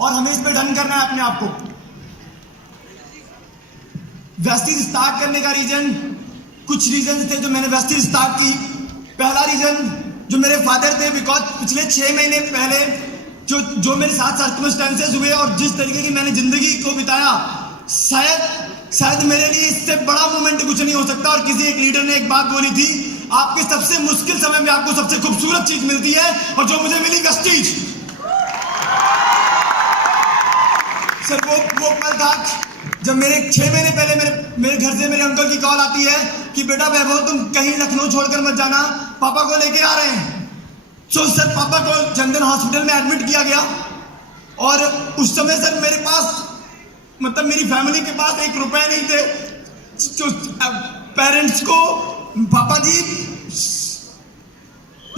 और हमें इस पे डन करना है अपने आप को। वेस्टीज स्टार्ट करने का रीजन, कुछ रीजन थे जो मैंने वेस्टीज स्टार्ट की। पहला रीजन जो मेरे फादर थे, बिकॉज पिछले 6 महीने पहले जो मेरे साथ सर्कमस्टेंसेस हुए और जिस तरीके की मैंने जिंदगी को बिताया, शायद मेरे लिए इससे बड़ा मोमेंट कुछ नहीं हो सकता। और किसी एक लीडर ने एक बात बोली थी, आपके सबसे मुश्किल समय में आपको सबसे खूबसूरत चीज मिलती है, और जो मुझे मिली वेस्टीज। सर वो पल था जब मेरे 6 महीने पहले मेरे घर से मेरे अंकल की कॉल आती है कि बेटा वैभव तुम कहीं लखनऊ छोड़कर मत जाना, पापा को लेके आ रहे हैं। सो सर पापा को जनधन हॉस्पिटल में एडमिट किया गया, और उस समय सर मेरे पास, मतलब मेरी फैमिली के पास 1 रुपए नहीं थे। पेरेंट्स को, पापा जी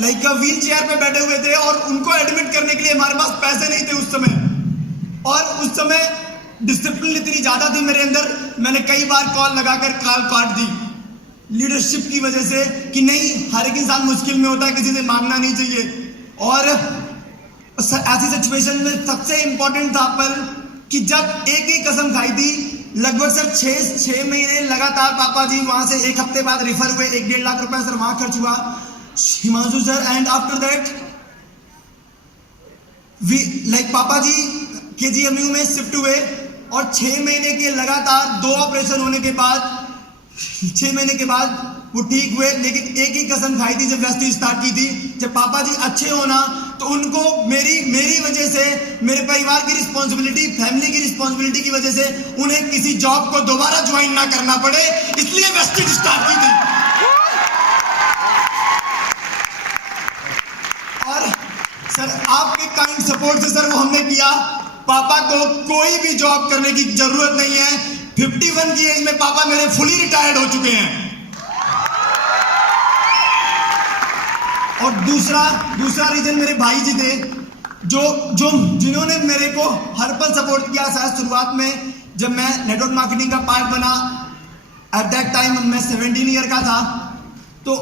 लाइक व्हील चेयर पे बैठे हुए थे और उनको एडमिट करने के लिए हमारे पास पैसे नहीं थे उस समय। और उस समय डिसिप्लिन इतनी ज्यादा थी मेरे अंदर, मैंने कई बार कॉल लगाकर कॉल काट दी लीडरशिप की वजह से कि नहीं, हर एक इंसान मुश्किल में होता है, किसी से मांगना नहीं चाहिए। और ऐसी सिचुएशन में सबसे इंपॉर्टेंट था पल कि जब एक ही कसम खाई थी, लगभग सर 6 महीने लगातार पापा जी वहां से 1 हफ्ते बाद रेफर हुए, 1-1.5 लाख रुपए सर वहां खर्च हुआ, Himanshu sir. And after that पापा जी KGMU में शिफ्ट हुए, और 6 महीने के लगातार 2 ऑपरेशन होने के बाद, 6 महीने के बाद वो ठीक हुए। लेकिन एक ही कसम खाई थी जब वेस्टीज स्टार्ट की थी, जब पापा जी अच्छे होना तो उनको मेरी वजह से, मेरे परिवार की रिस्पॉन्सिबिलिटी, फैमिली की रिस्पॉन्सिबिलिटी की वजह से उन्हें किसी जॉब को दोबारा ज्वाइन ना करना पड़े, इसलिए वेस्टीज स्टार्ट की थी। और सर आपके काइंड सपोर्ट से सर वो हमने किया। पापा को कोई भी जॉब करने की जरूरत नहीं है। 51 की एज में पापा मेरे फुली रिटायर्ड हो चुके हैं। और दूसरा रीजन मेरे भाई जी थे, जिन्होंने मेरे को हर पल सपोर्ट किया। शायद शुरुआत में जब मैं नेटवर्क मार्केटिंग का पार्ट बना, एट दैट टाइम मैं 17 ईयर का था, तो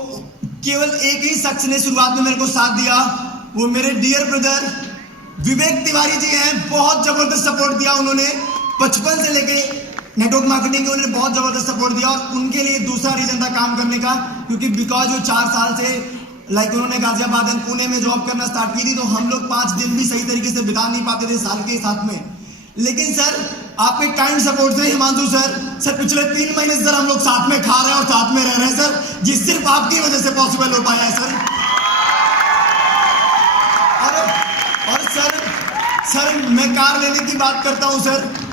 केवल एक ही शख्स ने शुरुआत में मेरे को साथ दिया, वो मेरे डियर ब्रदर विवेक तिवारी जी हैं। बहुत जबरदस्त सपोर्ट दिया उन्होंने, बचपन से लेके नेटवर्क मार्केटिंग के उन्होंने बहुत जबरदस्त सपोर्ट दिया। और उनके लिए दूसरा रीजन था काम करने का, क्योंकि बिकॉज वो 4 साल से उन्होंने गाजियाबाद एंड पुणे में जॉब करना स्टार्ट की थी, तो हम लोग 5 दिन भी सही तरीके से बिता नहीं पाते थे साल के साथ में। लेकिन सर आपके काइंड सपोर्ट से हिमांशु सर पिछले 3 महीने से सर हम लोग साथ में खा रहे हैं और साथ में रह रहे हैं सर, ये सिर्फ आपकी वजह से पॉसिबल हो पाया है सर। और सर मैं कार लेने की बात करता हूं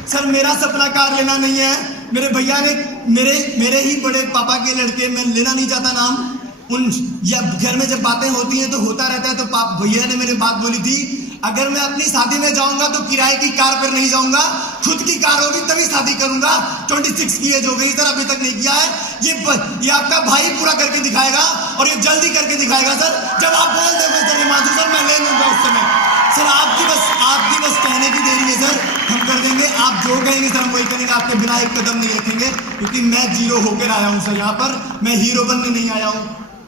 सर मेरा सपना कार लेना नहीं है। मेरे भैया ने, मेरे ही बड़े पापा के लड़के, मैं लेना नहीं चाहता नाम, या घर में जब बातें होती हैं तो होता रहता है, तो भैया ने मेरे बात बोली थी, अगर मैं अपनी शादी में जाऊंगा तो किराए की कार पर नहीं जाऊंगा, खुद की कार होगी तभी शादी करूंगा। 26 की एज हो गई सर, अभी तक नहीं किया है। ये आपका भाई पूरा करके दिखाएगा, और ये जल्दी करके दिखाएगा सर। जब आप बोल दोगे सर हिमांशु सर मैं ले लूंगा उस समय, सर आपकी बस कहने की देरी है सर, हम कर देंगे। आप जो कहेंगे सर हम वही करेंगे, आपके बिना एक कदम नहीं रखेंगे, क्योंकि मैं 0 होकर आया हूँ सर। यहाँ पर मैं हीरो बनने नहीं आया हूँ,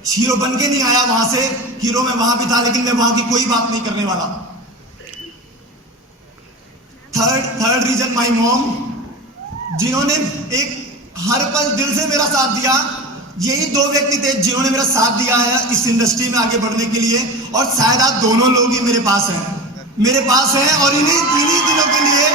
हीरो बन के नहीं आया। वहां से हीरो मैं वहां भी था, लेकिन मैं वहां की कोई बात नहीं करने वाला। थर्ड रीजन माई मॉम, जिन्होंने एक हर पल दिल से मेरा साथ दिया। यही 2 व्यक्ति थे जिन्होंने मेरा साथ दिया है इस इंडस्ट्री में आगे बढ़ने के लिए, और शायद आप दोनों लोग ही मेरे पास हैं। और इन्हीं दिनों के लिए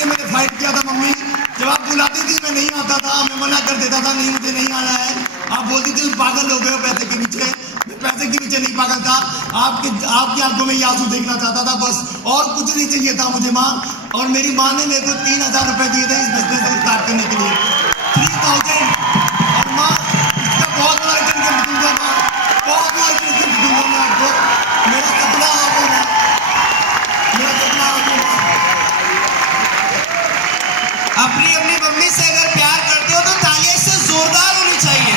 मैंने फाइट किया था। मम्मी जब आप बुलाती थी मैं नहीं आता था, मैं मना कर देता था, नहीं मुझे नहीं आना है। आप बोलती थी पागल हो गए हो पैसे के पीछे, मैं पैसे के पीछे नहीं पागल था, आपकी आंखों में आंसू देखना चाहता था बस, और कुछ नहीं चाहिए था मुझे माँ। और मेरी माँ ने मेरे को 3000 रुपए दिए थे इस बिजनेस को स्टार्ट करने के लिए, 3000। और माँ इसका बहुत बड़ा रिटर्न दूंगा, बहुत बड़ा रिटर्न दूंगा मैं आपको। मेरा सपना आपको, मेरा सपना आपको। अपनी मम्मी से अगर प्यार करते हो तो तालियां इससे जोरदार होनी चाहिए।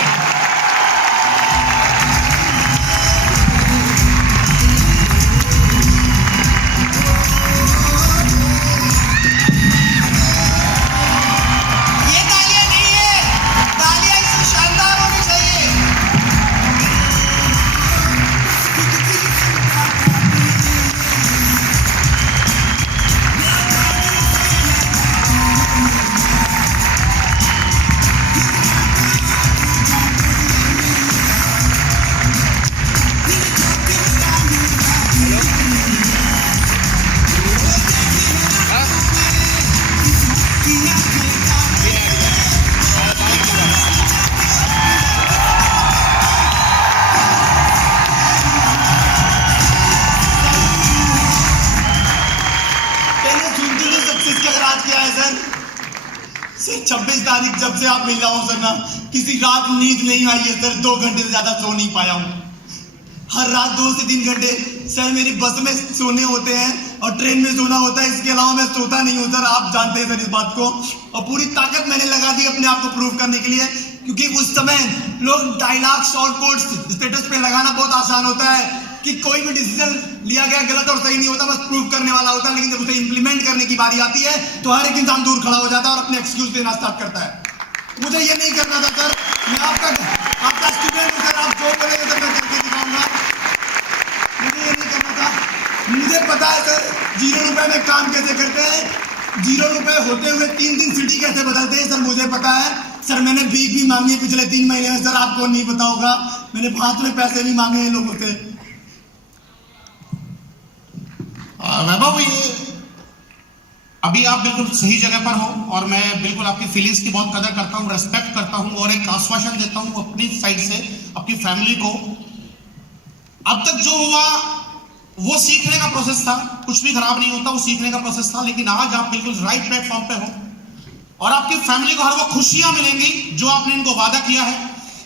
ये तालियां सर 26 तारीख जब से आप मिल रहा हूं सर ना, किसी रात नींद नहीं आई है सर, 2 घंटे से ज्यादा सो नहीं पाया हूं। हर रात 2 से 3 घंटे सर मेरी बस में सोने होते हैं और ट्रेन में सोना होता है, इसके अलावा मैं सोता नहीं हूं सर। आप जानते हैं सर इस बात को, और पूरी ताकत मैंने लगा दी अपने आप को प्रूव करने के लिए, क्योंकि उस समय लोग डायलॉग शॉर्ट कोट्स स्टेटस पे लगाना बहुत आसान होता है कि कोई भी डिसीजन लिया गया गलत और सही नहीं होता, बस प्रूव करने वाला होता है। लेकिन जब उसे इंप्लीमेंट करने की बारी आती है तो हर एक इंसान दूर खड़ा हो जाता है और अपने एक्सक्यूज देना स्टार्ट करता है। मुझे ये नहीं करना था सर, मैं आपका स्टूडेंट हूं सर, आप जो बोलेंगे सर मैं करके दिखाऊंगा। मुझे ये नहीं करना था। मुझे पता है सर 0 रुपए में काम कैसे करते हैं, 0 रुपए होते हुए 3 दिन सिटी कैसे बदलते हैं सर, मुझे पता है सर। मैंने भीख भी मांगी है पिछले 3 महीने में सर, आपको नहीं पता होगा। मैंने हाथ में पैसे भी मांगे हैं लोगों से। वैभव, ये अभी आप बिल्कुल सही जगह पर हो और मैं बिल्कुल आपकी फीलिंग्स की बहुत कदर करता हूँ, रेस्पेक्ट करता हूँ और एक आश्वासन देता हूँ अपनी साइड से आपकी फैमिली को। अब तक जो हुआ वो सीखने का प्रोसेस था, कुछ भी खराब नहीं होता, वो सीखने का प्रोसेस था। लेकिन आज आप बिल्कुल राइट प्लेटफॉर्म पे हो और आपकी फैमिली को हर वो खुशियां मिलेंगी जो आपने इनको वादा किया है,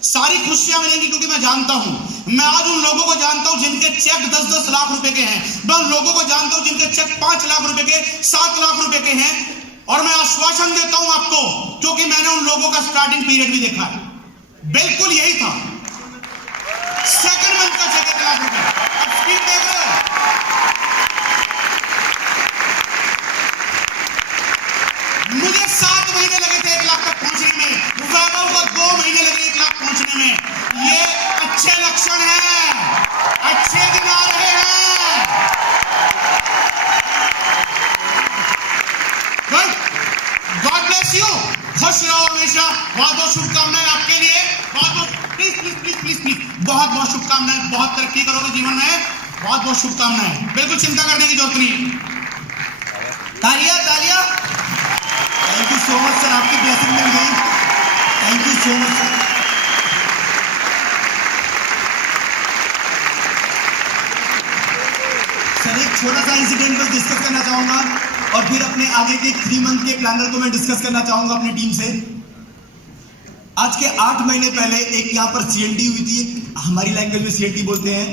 सारी खुशियां मिलेंगी। क्योंकि मैं जानता हूं, मैं आज उन लोगों को जानता हूं जिनके चेक 10-10 लाख रुपए के हैं, मैं उन लोगों को जानता हूं जिनके चेक 5 लाख रुपए के, 7 लाख रुपए के हैं। और मैं आश्वासन देता हूं आपको, क्योंकि मैंने उन लोगों का स्टार्टिंग पीरियड भी देखा है, बिल्कुल यही था। सेकंड मंथ का चेक 1 लाख रुपए, अब स्पीड देख रहे हो। मुझे 7 महीने लगे थे 1 लाख तक पहुंचने में, वैभव को 2 महीने लगे 1 लाख पहुंचने में। ये अच्छे लक्षण हैं, अच्छे दिन आ रहे हैं। गॉड ब्लेस यू, खुश रहो हमेशा। बहुत बहुत शुभकामनाएं आपके लिए, बहुत बहुत please please please please please बहुत बहुत शुभकामनाएं। बहुत तरक्की करोगे जीवन में, बहुत बहुत शुभकामनाएं। बिल्कुल चिंता करने की जरूरत नहीं। तालियां तालियां। Thank you so much sir, आपकी ब्लेसिंग मिल गई। Thank you so much sir. Sir एक छोटा सा इंसिडेंट बस डिस्कस करना चाहूंगा और फिर अपने आगे के 3 मंथ के प्लानर को मैं डिस्कस करना चाहूंगा अपनी टीम से। आज के 8 महीने पहले एक यहाँ पर CLT हुई थी, हमारी लैंग्वेज में CLT बोलते हैं।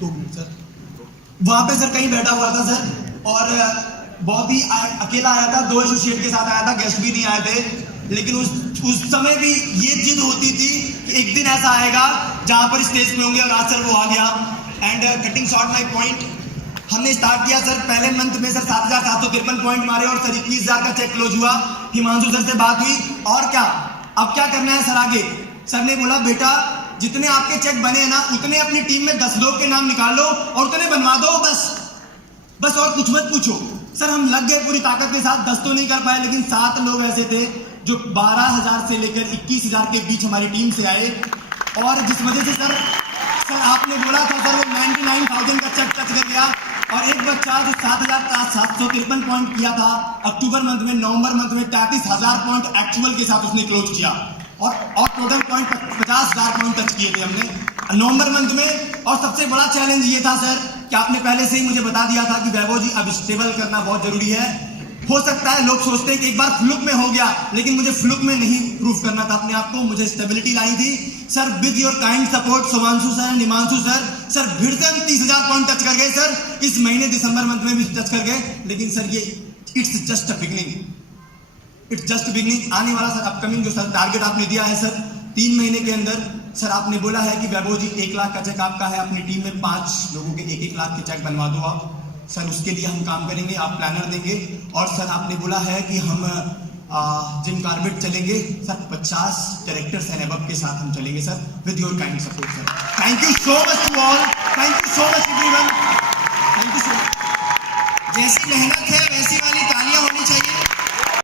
2 मिनट सर। वहां पे सर कहीं बैठा हुआ था सर, और बहुत ही अकेला आया था, 2 एसोसिएट के साथ आया था, गेस्ट भी नहीं आए थे। लेकिन उस समय भी ये जिद होती थी कि एक दिन ऐसा आएगा जहां पर स्टेज पे होंगे, और आज सर वो आ गया। And cutting short my point, हमने स्टार्ट किया सर पहले मंथ में सर 7,753 पॉइंट मारे और सर 21,000 का चेक क्लोज हुआ। हिमांशु सर से बात हुई, और क्या अब क्या करना है सर आगे। सर ने बोला बेटा जितने आपके चेक बने हैं ना, उतने अपनी टीम में 10 लोग के नाम निकाल लो और उतने बनवा दो, बस और कुछ मत पूछो। सर हम लग गए पूरी ताकत के साथ, 10 तो नहीं कर पाए, लेकिन 7 लोग ऐसे थे जो 12,000 से लेकर 21,000 के बीच हमारी टीम से आए। और जिस वजह से सर आपने बोला था सर वो 99,000 का चेक टच कर गया। और एक बच्चा जो 7,753 पॉइंट किया था अक्टूबर मंथ में, नवंबर मंथ में 33,000 पॉइंट एक्चुअल के साथ उसने क्लोज किया। और टोटल पॉइंट 50,000 पॉइंट टच किए थे हमने नवंबर मंथ में। और सबसे बड़ा चैलेंज ये था सर कि आपने पहले से ही मुझे बता दिया था कि वैभव जी अब स्टेबल करना बहुत जरूरी है। हो सकता है लोग सोचते हैं कि एक बार फ्लुक में हो गया, लेकिन मुझे फ्लुक में नहीं प्रूफ करना था अपने आप को, मुझे स्टेबिलिटी लाई थी sir. With your kind support Shubhanshu sir and Himanshu sir फिर से हम 30,000 पॉइंट टच कर गए सर। इस महीने दिसंबर मंथ में भी टच कर गए। लेकिन सर ये it's just a beginning, it's just beginning. आने वाला सर अपकमिंग जो सर टारगेट आपने दिया है सर 3 महीने के अंदर, सर आपने बोला है कि वैभव जी 1 लाख का चेक आपका है, अपनी टीम में 5 लोगों के 1-1 लाख के चेक बनवा दो आप। सर उसके लिए हम काम करेंगे, आप प्लानर देंगे। और सर आपने बोला है कि हम जिम कार्बेट चलेंगे सर, 50 डायरेक्टर्स एंड अबव के साथ हम चलेंगे sir, with your kind support sir. Thank you so much to all, thank you so much everyone, thank you so much. जैसी मेहनत है वैसी वाली